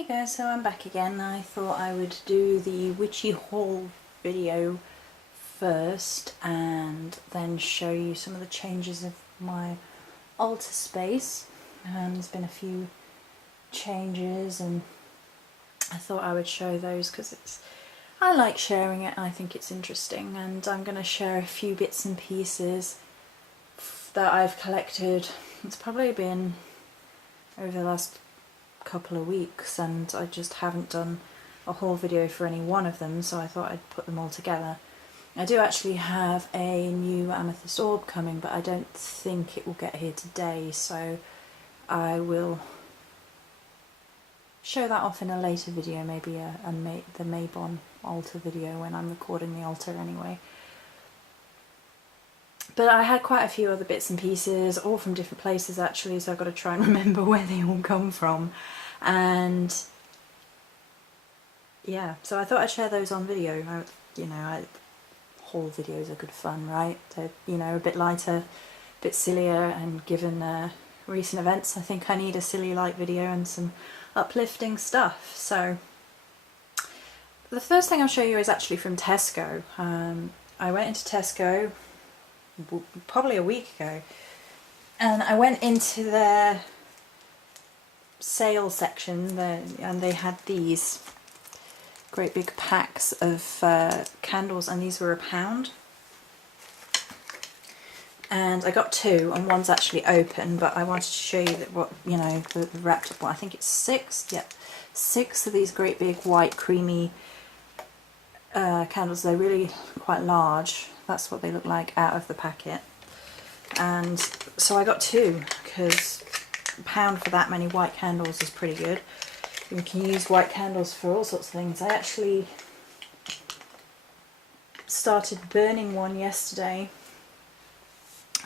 Hey guys, so I'm back again. I thought I would do the Witchy haul video first and then show you some of the changes of my altar space. There's been a few changes and I thought I would show those because I like sharing it. I think it's interesting, and I'm going to share a few bits and pieces that I've collected. It's probably been over the last couple of weeks and I just haven't done a haul video for any one of them, so I thought I'd put them all together. I do actually have a new amethyst orb coming, but I don't think it will get here today, so I will show that off in a later video, maybe the Mabon altar video when I'm recording the altar anyway. But I had quite a few other bits and pieces, all from different places actually, so I've got to try and remember where they all come from. And yeah, so I thought I'd share those on video. Haul videos are good fun, right? They're, a bit lighter, a bit sillier, and given recent events, I think I need a silly light video and some uplifting stuff. So the first thing I'll show you is actually from Tesco. I went into Tesco probably a week ago, and I went into their sale section and they had these great big packs of candles, and these were £1. And I got two, and one's actually open, but I wanted to show you that the wrapped up one. I think it's 6. Yep, 6 of these great big white creamy candles. They're really quite large. That's what they look like out of the packet. And so I got 2 because £1 for that many white candles is pretty good. You can use white candles for all sorts of things. I actually started burning one yesterday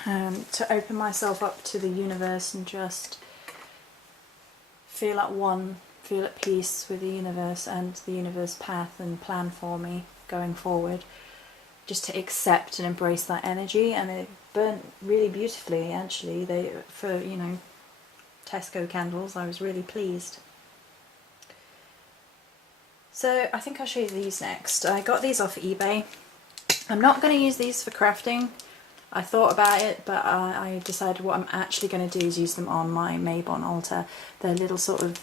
to open myself up to the universe and just feel at one, feel at peace with the universe and the universe path and plan for me going forward. Just to accept and embrace that energy, and it burnt really beautifully actually. For Tesco candles, I was really pleased. So I think I'll show you these next. I got these off eBay. I'm not going to use these for crafting. I thought about it, but I decided what I'm actually going to do is use them on my Mabon altar. They're little sort of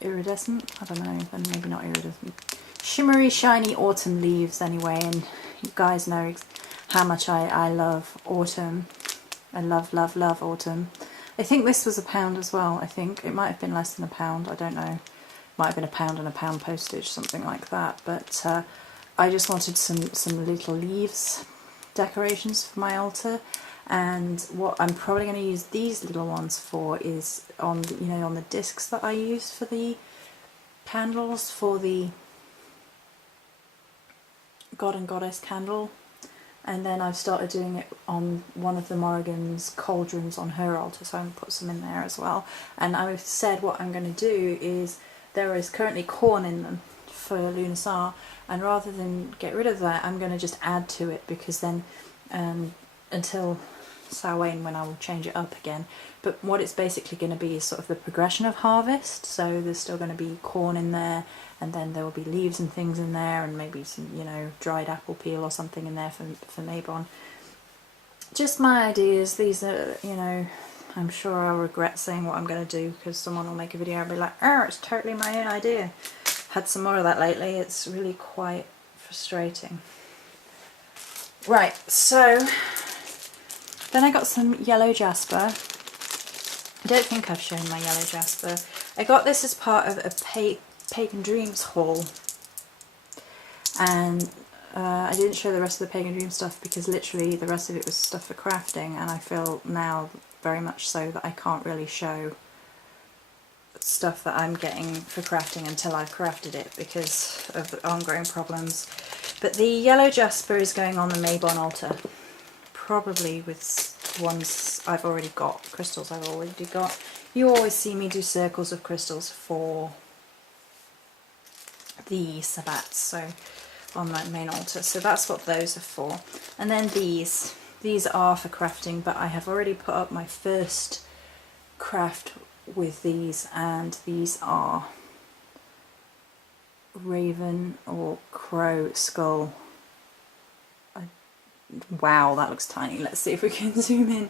iridescent, I don't know, maybe not iridescent, shimmery shiny autumn leaves anyway, and you guys know how much I love autumn. I love autumn. I think this was £1 as well. I think it might have been less than £1, I don't know. Might have been £1 and £1 postage, something like that. But I just wanted some little leaves decorations for my altar, and what I'm probably going to use these little ones for is on the discs that I use for the candles, for the God and Goddess candle, and then I've started doing it on one of the Morrigan's cauldrons on her altar, so I'm going to put some in there as well. And I've said what I'm going to do is, there is currently corn in them for Lunar, and rather than get rid of that, I'm going to just add to it, because then until Samhain, when I will change it up again. But what it's basically going to be is sort of the progression of harvest, so there's still going to be corn in there, and then there will be leaves and things in there, and maybe some dried apple peel or something in there for Mabon. Just my ideas. These are, I'm sure I'll regret saying what I'm going to do, because someone will make a video and be like, oh, it's totally my own idea. Had some more of that lately. It's really quite frustrating. Right, so then I got some yellow jasper. I don't think I've shown my yellow jasper. I got this as part of a Pagan Dreams haul, and I didn't show the rest of the Pagan Dream stuff because literally the rest of it was stuff for crafting, and I feel now very much so that I can't really show stuff that I'm getting for crafting until I've crafted it because of the ongoing problems. But the yellow jasper is going on the Mabon altar, probably with ones I've already got, crystals I've already got. You always see me do circles of crystals for the sabbats, so on my main altar, so that's what those are for. And then these are for crafting, but I have already put up my first craft with these, and these are raven or crow skull. Wow, that looks tiny. Let's see if we can zoom in.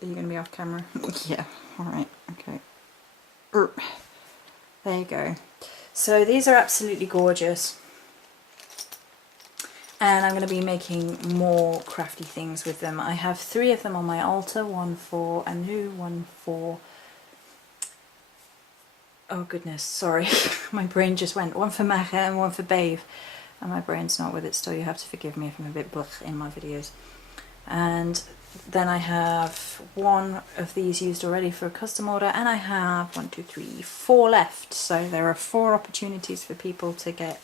Are you going to be off camera? Yeah, alright, okay. There you go. So these are absolutely gorgeous. And I'm going to be making more crafty things with them. I have 3 of them on my altar, one for Anu, one for... Oh goodness, sorry, my brain just went. One for Macha and one for Babe. And my brain's not with it still, you have to forgive me if I'm a bit bluff in my videos. And then I have 1 of these used already for a custom order, and I have 1, 2, 3, 4 left. So there are 4 opportunities for people to get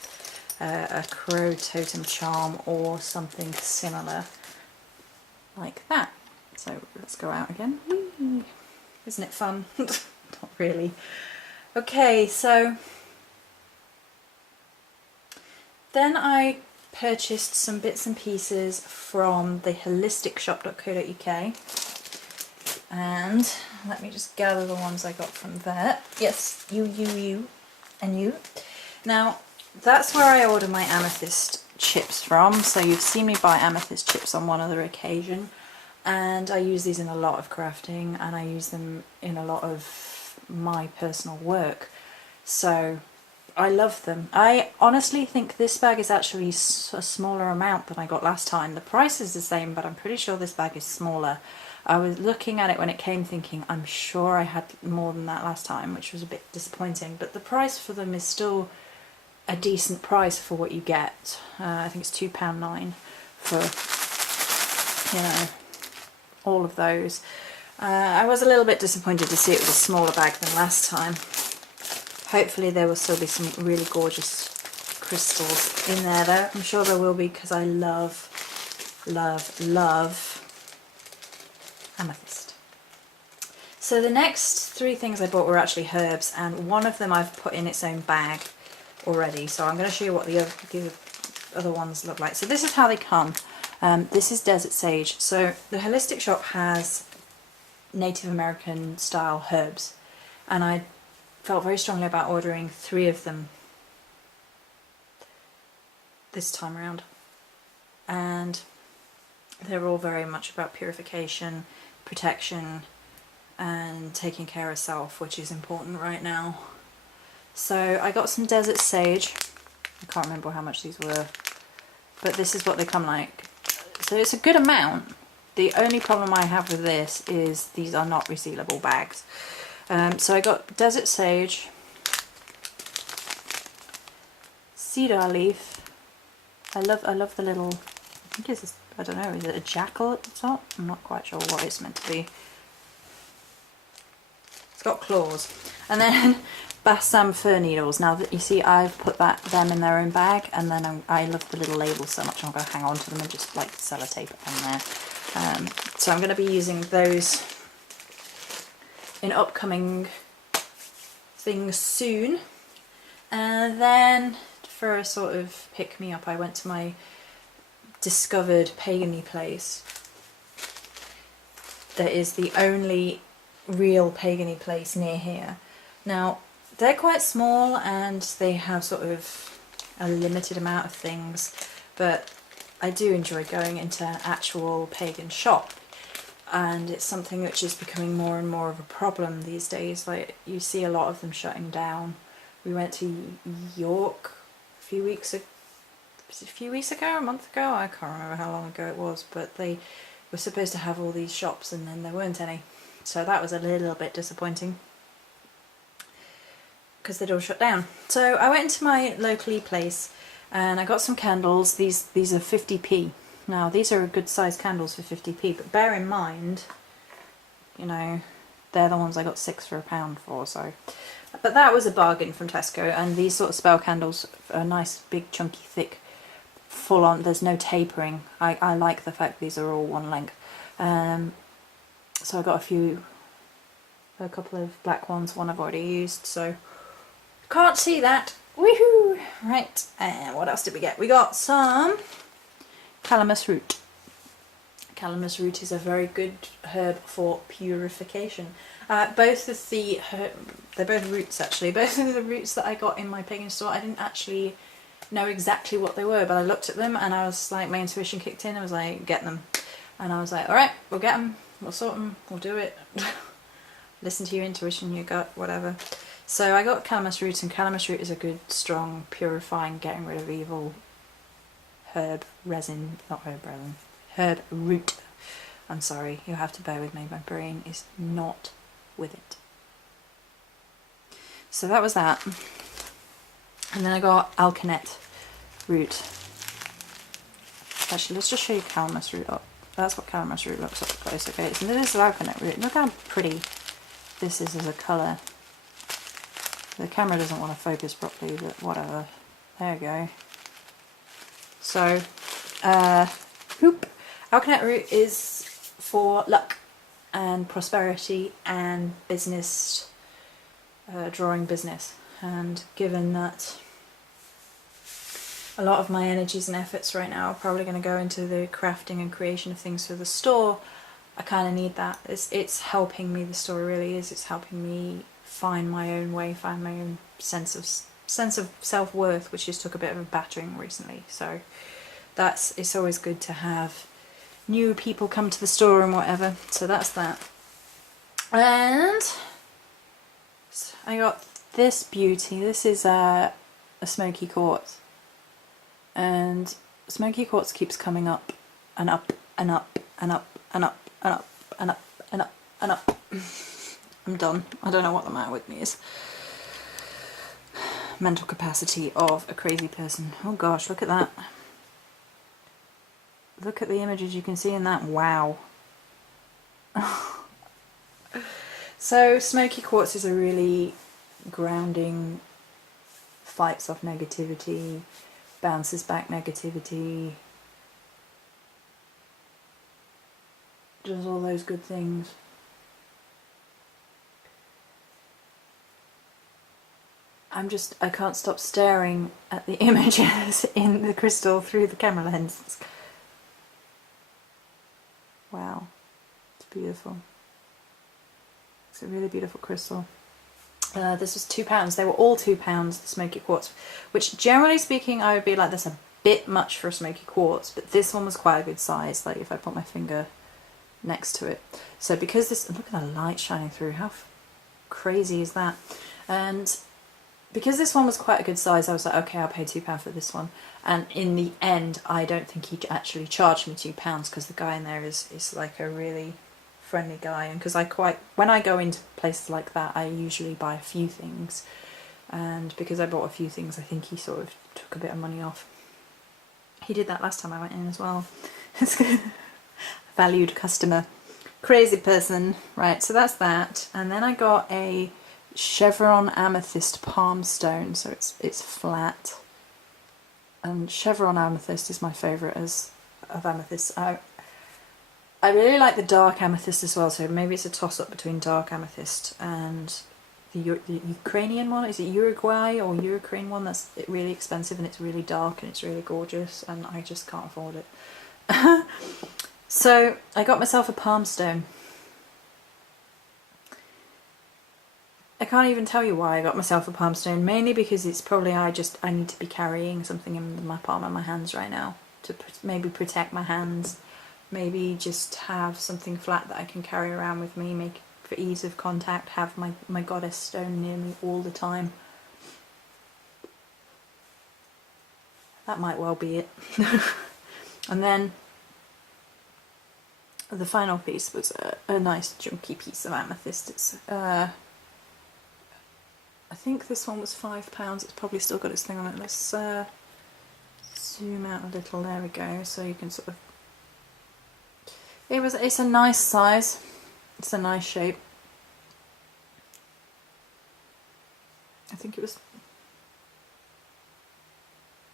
a crow totem charm or something similar like that. So let's go out again. Whee! Isn't it fun? Not really. Okay, so then I purchased some bits and pieces from the holisticshop.co.uk, and let me just gather the ones I got from there. Yes, you, and you. Now, that's where I order my amethyst chips from, so you've seen me buy amethyst chips on one other occasion, and I use these in a lot of crafting, and I use them in a lot of my personal work, so I love them. I honestly think this bag is actually a smaller amount than I got last time. The price is the same, but I'm pretty sure this bag is smaller. I was looking at it when it came thinking, I'm sure I had more than that last time, which was a bit disappointing, but the price for them is still a decent price for what you get. I think it's £2.9 for, you know, all of those. I was a little bit disappointed to see it was a smaller bag than last time. Hopefully there will still be some really gorgeous crystals in there though. I'm sure there will be, because I love, love, love amethyst. So the next 3 things I bought were actually herbs, and one of them I've put in its own bag already, so I'm going to show you what the other ones look like. So this is how they come. This is desert sage. So the Holistic Shop has Native American style herbs, and I felt very strongly about ordering 3 of them this time around, and they're all very much about purification, protection, and taking care of self, which is important right now. So I got some desert sage. I can't remember how much these were, but this is what they come like. So it's a good amount. The only problem I have with this is these are not resealable bags. So I got desert sage, cedar leaf. I love the little, I think it's, I don't know, is it a jackal at the top? I'm not quite sure what it's meant to be. It's got claws. And then balsam fir needles. Now you see I've put them in their own bag, and then I love the little labels so much I'm going to hang on to them and just like sellotape it on there. So I'm going to be using those in upcoming things soon. And then for a sort of pick-me-up I went to my discovered pagany place. That is the only real pagany place near here. Now they're quite small and they have sort of a limited amount of things, but I do enjoy going into an actual pagan shop, and it's something which is becoming more and more of a problem these days. Like, you see a lot of them shutting down. We went to York a few weeks ago, a month ago, I can't remember how long ago it was, but they were supposed to have all these shops and then there weren't any. So that was a little bit disappointing, because they'd all shut down. So I went into my locally place and I got some candles. These are 50p. Now these are good sized candles for 50p, but bear in mind, you know, they're the ones I got 6 for £1 for, so. But that was a bargain from Tesco, and these sort of spell candles are nice, big, chunky, thick, full on, there's no tapering. I like the fact these are all one length. So I got a couple of black ones, one I've already used, so can't see that. Woohoo! Right, and what else did we get? We got some calamus root. Calamus root is a very good herb for purification. Both of the they're both roots actually. Both of the roots that I got in my pagan store, I didn't actually know exactly what they were, but I looked at them and I was like, my intuition kicked in. I was like, get them, and I was like, all right, we'll get them, we'll sort them, we'll do it. Listen to your intuition, your gut, whatever. So I got calamus root, and calamus root is a good, strong, purifying, getting rid of evil herb resin, not herb resin, herb root. I'm sorry, you'll have to bear with me, my brain is not with it. So that was that. And then I got alkanet root. Actually, let's just show you calamus root up. That's what calamus root looks up close, okay? So this is alkanet root. Look how pretty this is as a colour. The camera doesn't want to focus properly, but whatever. There we go. So, alkanet root is for luck and prosperity and business, drawing business. And given that a lot of my energies and efforts right now are probably going to go into the crafting and creation of things for the store, I kind of need that. It's helping me, the store really is. It's helping me find my own way, find my own sense of self-worth, which just took a bit of a battering recently. So it's always good to have new people come to the store and whatever. So that's that. And I got this beauty. This is a smoky quartz, and smoky quartz keeps coming up and up and up and up and up and up and up and up and up. I'm done. I don't know what the matter with me is. Mental capacity of a crazy person. Oh gosh, look at that. Look at the images you can see in that. Wow. So smoky quartz is a really grounding, fights off negativity, bounces back negativity, does all those good things. I can't stop staring at the images in the crystal through the camera lens. Wow, it's beautiful. It's a really beautiful crystal. This was £2. They were all £2, the smoky quartz, which generally speaking I would be like, that's a bit much for a smoky quartz, but this one was quite a good size, like if I put my finger next to it. So because this, look at the light shining through, how crazy is that? And because this one was quite a good size, I was like, okay, I'll pay £2 for this one. And in the end, I don't think he actually charged me £2, because the guy in there is like a really friendly guy, and because when I go into places like that, I usually buy a few things, and because I bought a few things, I think he sort of took a bit of money off. He did that last time I went in as well. Valued customer. Crazy person. Right, so that's that. And then I got a chevron amethyst palm stone, so it's flat, and chevron amethyst is my favourite of amethyst. I really like the dark amethyst as well, so maybe it's a toss-up between dark amethyst and the Ukrainian one. Is it Uruguay or Ukraine one? That's really expensive and it's really dark and it's really gorgeous, and I just can't afford it. So I got myself a palm stone. I can't even tell you why I got myself a palm stone, mainly because it's probably I need to be carrying something in my palm of my hands right now to maybe protect my hands. Maybe just have something flat that I can carry around with me, make for ease of contact, have my goddess stone near me all the time. That might well be it. And then the final piece was a nice chunky piece of amethyst. It's I think this one was £5. It's probably still got its thing on it. Let's zoom out a little. There we go. So you can sort of. It's a nice size. It's a nice shape. I think it was.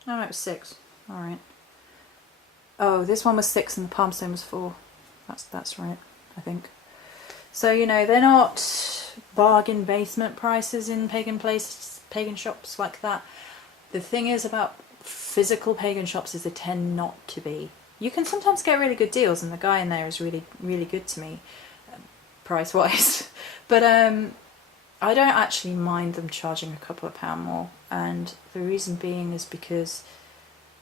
Oh, no, it was 6. All right. Oh, this one was 6 and the palm stone was 4. That's right, I think. So, you know, they're not bargain basement prices in pagan shops like that. The thing is about physical pagan shops is they tend not to be. You can sometimes get really good deals, and the guy in there is really, really good to me, price-wise. But I don't actually mind them charging a couple of pound more, and the reason being is because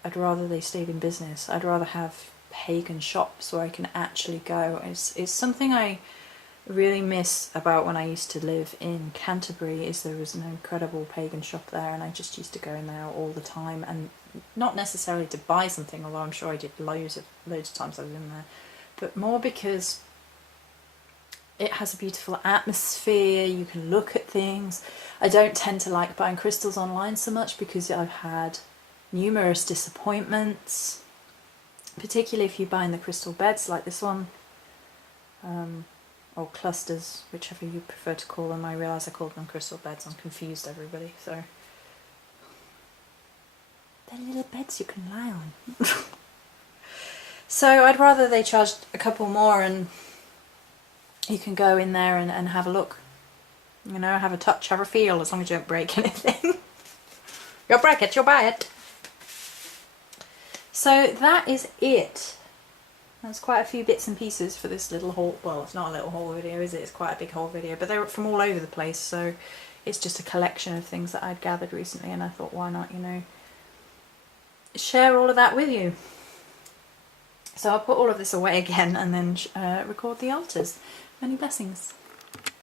I'd rather they stayed in business. I'd rather have pagan shops where I can actually go. It's something I really miss about when I used to live in Canterbury, is there was an incredible pagan shop there, and I just used to go in there all the time, and not necessarily to buy something, although I'm sure I did loads of times I was in there, but more because it has a beautiful atmosphere, you can look at things. I don't tend to like buying crystals online so much because I've had numerous disappointments, particularly if you buy in the crystal beds like this one, or clusters, whichever you prefer to call them. I realise I called them crystal beds, I'm confused everybody, so they're little beds you can lie on. So I'd rather they charged a couple more and you can go in there and have a look, you know, have a touch, have a feel, as long as you don't break anything. You'll break it, you'll buy it. So that is it. There's quite a few bits and pieces for this little haul. Well, it's not a little haul video, is it? It's quite a big haul video, but they're from all over the place, so it's just a collection of things that I'd gathered recently, and I thought, why not, you know, share all of that with you. So I'll put all of this away again and then record the altars. Many blessings.